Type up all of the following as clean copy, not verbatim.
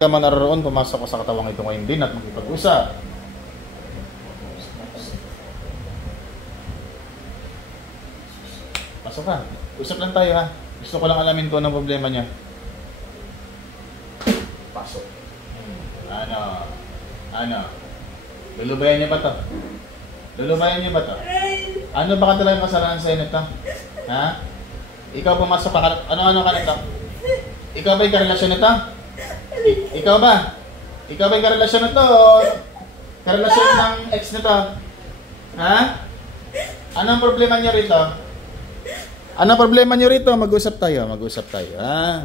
Naman naroon, pumasok ko sa katawang ito ngayon din at magkipag-usap. Pasok ka. Usap lang tayo ha. Gusto ko lang alamin kung anong problema niya. Pasok. Ano? Lulubayan niya ba to? Lulubayan niya ba to? Ano ba ka talagang kasalanan sa'yo nito? Ha? Ikaw pumasok ka. Ano ka nito? Ikaw ba yung karelasyon nito? Ikaw ba? Ikaw ba yung karelasyon na to? Karelasyon ng ex na to? Ha? Anong problema niyo rito? Anong problema niyo rito? Mag-usap tayo, ha?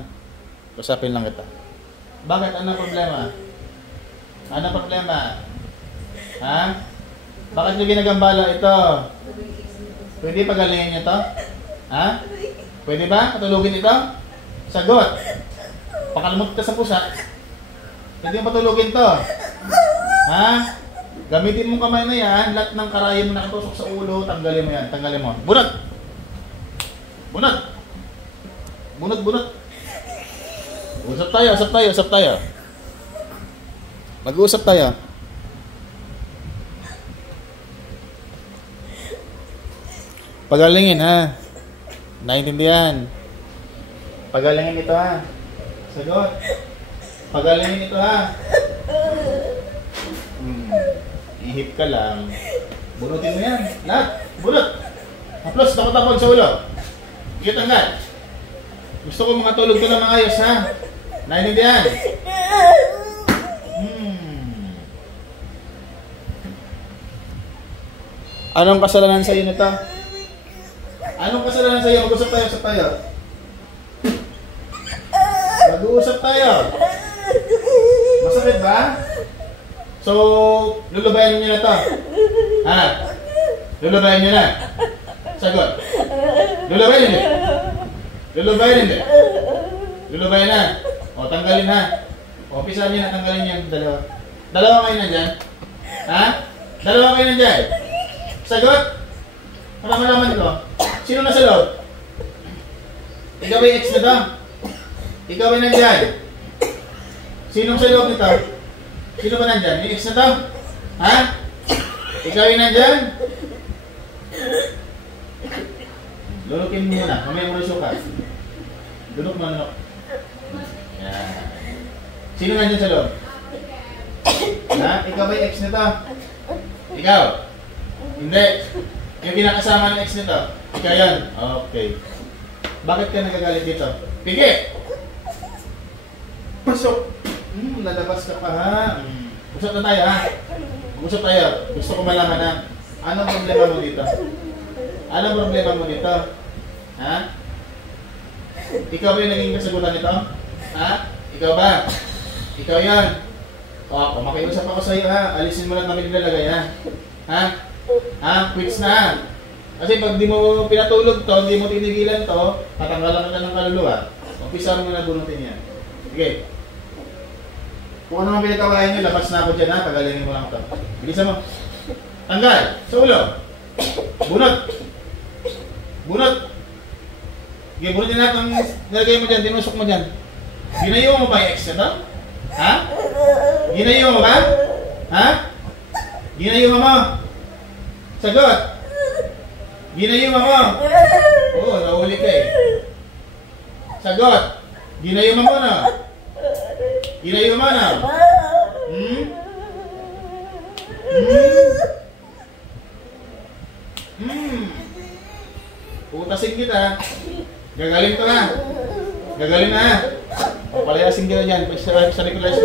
Usapin lang kita. Bakit? Anong problema? Anong problema? Ha? Bakit niyo ginagambala ito? Pwede pagalingin niyo to? Ha? Pwede ba? Patulugin ito? Sagot! Pakalamot ka sa pusa. Hindi mo patulugin to. Ha? Gamitin mong kamay na yan. Lahat ng karayan mo nakatusok sa ulo, tanggalin mo yan. Tanggalin mo. Bunot! Bunot! Bunot! Usap tayo. Mag-uusap tayo. Pagalingin ha. Naintindihan. Pagalingin ito ha. Sagot. Pagalingin ito ha. Ihip ka lang. Bunutin mo yan. Lahat. Bunot. Haplos, tapon sa ulo. Sige tanggal. Gusto ko mga tulog ko na maayos ha. Naintindihan. Anong kasalanan sa iyo nito? Anong kasalanan sa iyo? Mag-usap tayo. Mag-uusap tayo. Masakit ba? So, lulubayan niyo na to. Ha? Lulubayan niyo na. Sagot. Lulubayan hindi. Lulubayan na. O, tanggalin ha. O, pisahan niyo na, tanggalin niyo yung dalawa. Dalawa kayo na dyan? Ha? Dalawa kayo na dyan? Sagot. Para malaman ko. Sino nasa loob? Ikaw ba yung ex na to? Ikaw ba nandyan? Sinong sa loob nito? Sino ba nandyan? Yung ex na to? Ha? Ikaw yung nandyan? Lunukin mo muna. Mamaya mo rin ka. Lunok mo. Yan. Sino nandyan sa loob? Ha? Ikaw ba yung ex na to? Ikaw? Hindi. Yung kinakasama ng ex nito? Ikaw yan? Okay. Bakit ka nagagalit dito? Pigi! Pasok! Lalabas ka pa ha? Usap na tayo ha? Usap tayo. Gusto ko malaman ha? Anong problema mo dito? Anong problema mo dito? Ha? Ikaw ba yung naging kasagutan nito? Ha? Ikaw ba? Ikaw yan? O, makiusap ako sa iyo ha? Alisin mo lang kami nilalagay ha? Ha? Ha? Quits na ha? Kasi pag di mo pinatulog to, di mo tinigilan to, tatanggalan ka ng kaluluwa. Umpisa mo na bunutin yan. Sige. Kung ano man pinagkawalan nyo, labas na ako dyan ha. Pagalingin mo lang ito. Bilisan mo. Tanggal. Sa ulo. Bunot. Sige, bunutin lahat ng nilagay mo dyan. Tinusok mo dyan. Ginayo mo ba yung ex na to? Ha? Ginayo mo ba? Ha? Ginayo mo mo? Sagot. Ginayuma mo. Oo, nahuli ka eh. Sagot. Ginayuma mo na. Ginayuma na. Putasin kita. Gagaling ka na. Gagaling na. Palayasin kita dyan. Sa Nicolas.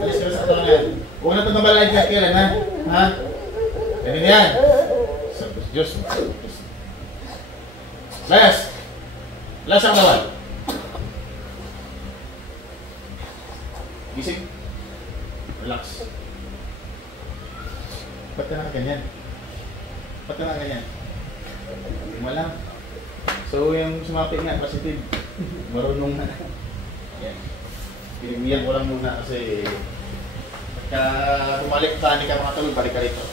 Alis ka sa katawan na yan. Huwag na ito nabalay ka kailan ha. Ha? Ganyan yan. Diyos. Layas ang katawan. Gising. Relax. Ba't ka nakaganyan? Wala. So yung sumapit nga, positive. Marunong na. Yan. Pinigmiyan ko lang muna kasi bumalik ka, hindi ka makatulog, balik ka rito.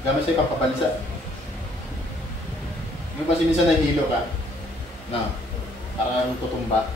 Gamit sa'yo pampabalisa. May kasi minsan nahihilo ka. No. Para anong tutumba.